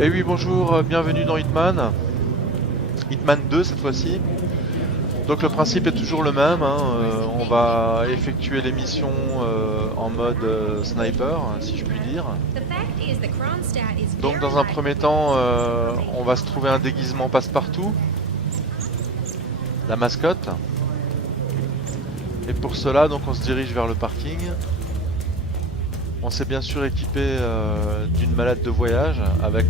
Et oui, bonjour, bienvenue dans Hitman. Hitman 2 cette fois-ci. Donc le principe est toujours le même, hein, on va effectuer les missions en mode sniper, si je puis dire. Donc dans un premier temps, on va se trouver un déguisement passe-partout, la mascotte. Et pour cela, donc on se dirige vers le parking. On s'est bien sûr équipé d'une mallette de voyage avec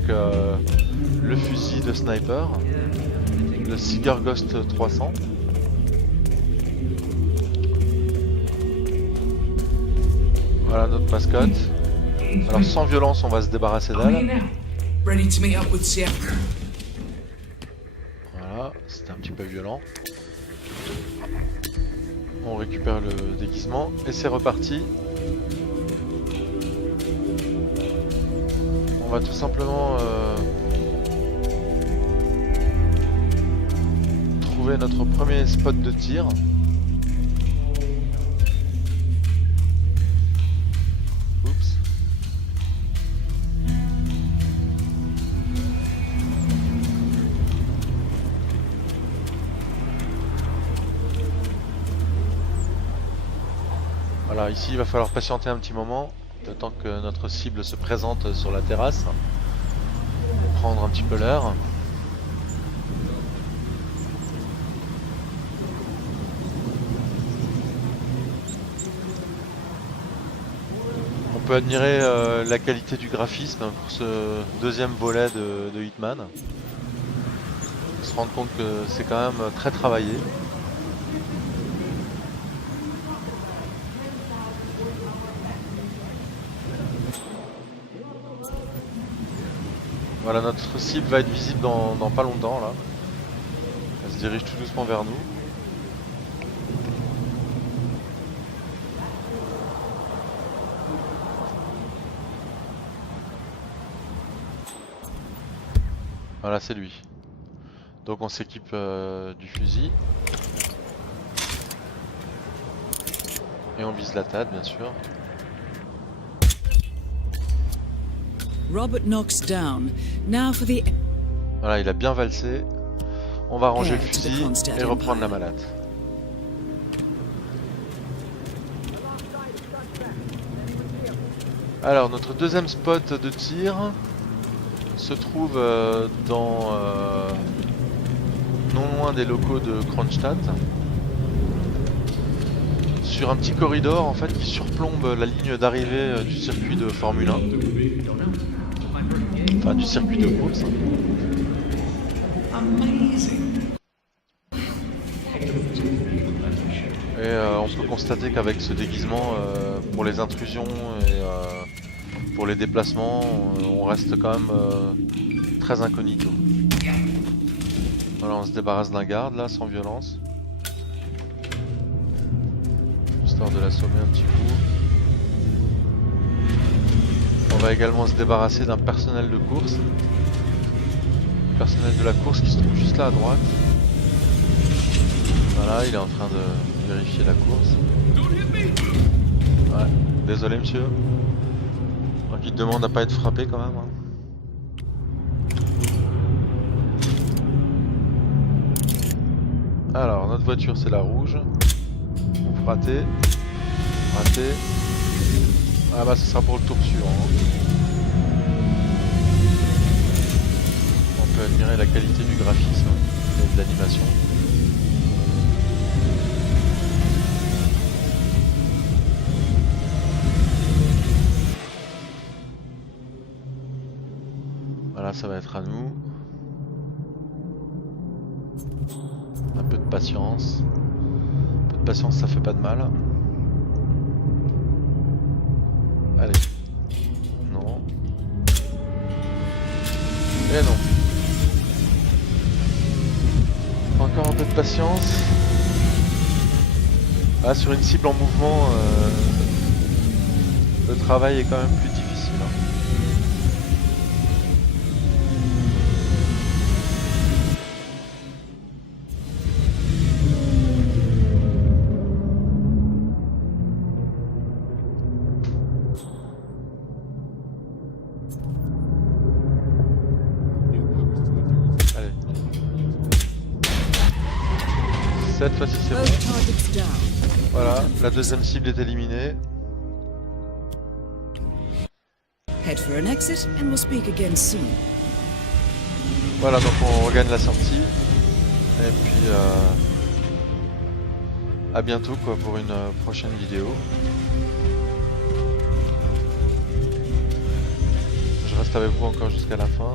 le fusil de sniper, le Cigar Ghost 300. Voilà notre mascotte. Alors sans violence, on va se débarrasser d'elle. Voilà, c'était un petit peu violent. On récupère le déguisement et c'est reparti. On va tout simplement trouver notre premier spot de tir. Oups. Voilà, ici il va falloir patienter un petit moment, le temps que notre cible se présente sur la terrasse. Prendre un petit peu l'air. On peut admirer la qualité du graphisme pour ce deuxième volet de Hitman. On se rend compte que c'est quand même très travaillé. Voilà, notre cible va être visible dans pas longtemps là. Elle se dirige tout doucement vers nous. Voilà, c'est lui. Donc on s'équipe du fusil. Et on vise la tête, bien sûr. Robert Knox down. Now for the... Voilà, il a bien valsé. On va ranger le fusil et reprendre la mallette. Alors, notre deuxième spot de tir se trouve non loin des locaux de Kronstadt, sur un petit corridor en fait qui surplombe la ligne d'arrivée du circuit de Formule 1, enfin du circuit de course. Et on peut constater qu'avec ce déguisement, pour les intrusions et pour les déplacements, on reste quand même très incognito. Voilà, on se débarrasse d'un garde là, sans violence. Histoire de l'assommer un petit coup. On va également se débarrasser d'un personnel de course. Personnel de la course qui se trouve juste là à droite. Voilà, il est en train de vérifier la course. Ouais, désolé monsieur. Donc il te demande à pas être frappé quand même. Hein. Alors, notre voiture c'est la rouge. Ouf, raté. Raté. Ah bah ce sera pour le tour suivant. Hein. On peut admirer la qualité du graphisme et de l'animation. Voilà, ça va être à nous. Un peu de patience. Un peu de patience, ça fait pas de mal. Allez. Non. Et non. Encore un peu de patience. Ah, sur une cible en mouvement, le travail est quand même plus difficile. Hein. Cette fois-ci c'est bon. Both targets down. Voilà, la deuxième cible est éliminée. Head for an exit and we'll speak again soon. Voilà, donc on regagne la sortie. Et puis à bientôt quoi pour une prochaine vidéo. Je reste avec vous encore jusqu'à la fin.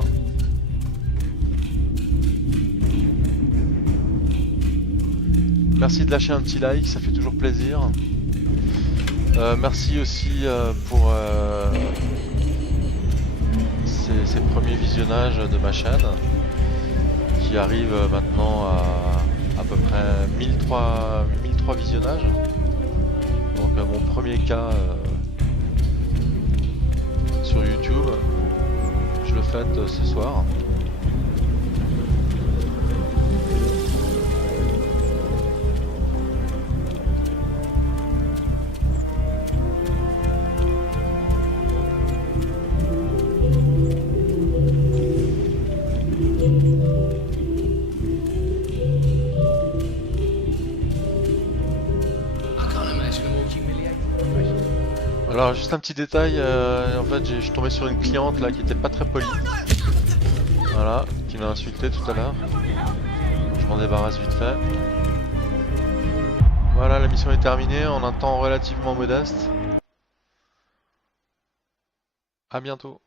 Merci de lâcher un petit like, ça fait toujours plaisir. Merci aussi pour ces premiers visionnages de ma chaîne qui arrivent maintenant à peu près 1003 visionnages. Donc mon premier cas sur YouTube, je le fête ce soir. Alors juste un petit détail, en fait je suis tombé sur une cliente là qui était pas très polie. Voilà, qui m'a insulté tout à l'heure. Je m'en débarrasse vite fait. Voilà, la mission est terminée en un temps relativement modeste. À bientôt.